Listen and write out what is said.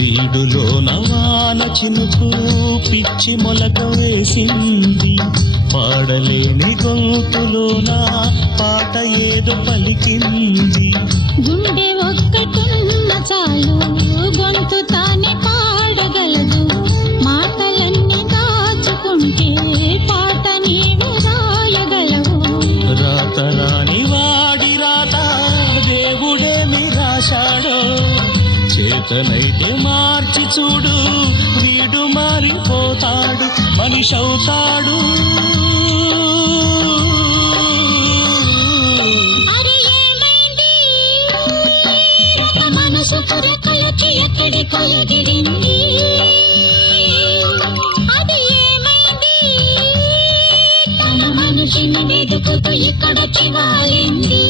వీడులో నవాన చినుకు పిచ్చి మొలక వేసింది, పాడలేని గొంతులోన పాట ఏదో పలికింది. గుండె ఒక్కటున్న చాలు గొంతు తానే పాడగలదు, మాటలన్నీ దాచుకుంటే పాట నీవు రాయగలవు. రాత రాని వాడి రాత దేవుడేమి రాశాడో, చేతనైతే మార్చి చూడు వీడు మారిపోతాడు, మనిషి అవుతాడు. మనసు పురకలకి ఎక్కడి కొలగిరింది, అది ఏమైంది తన మనిషిని వెతుకుతూ ఇక్కడొచ్చి వాయింది.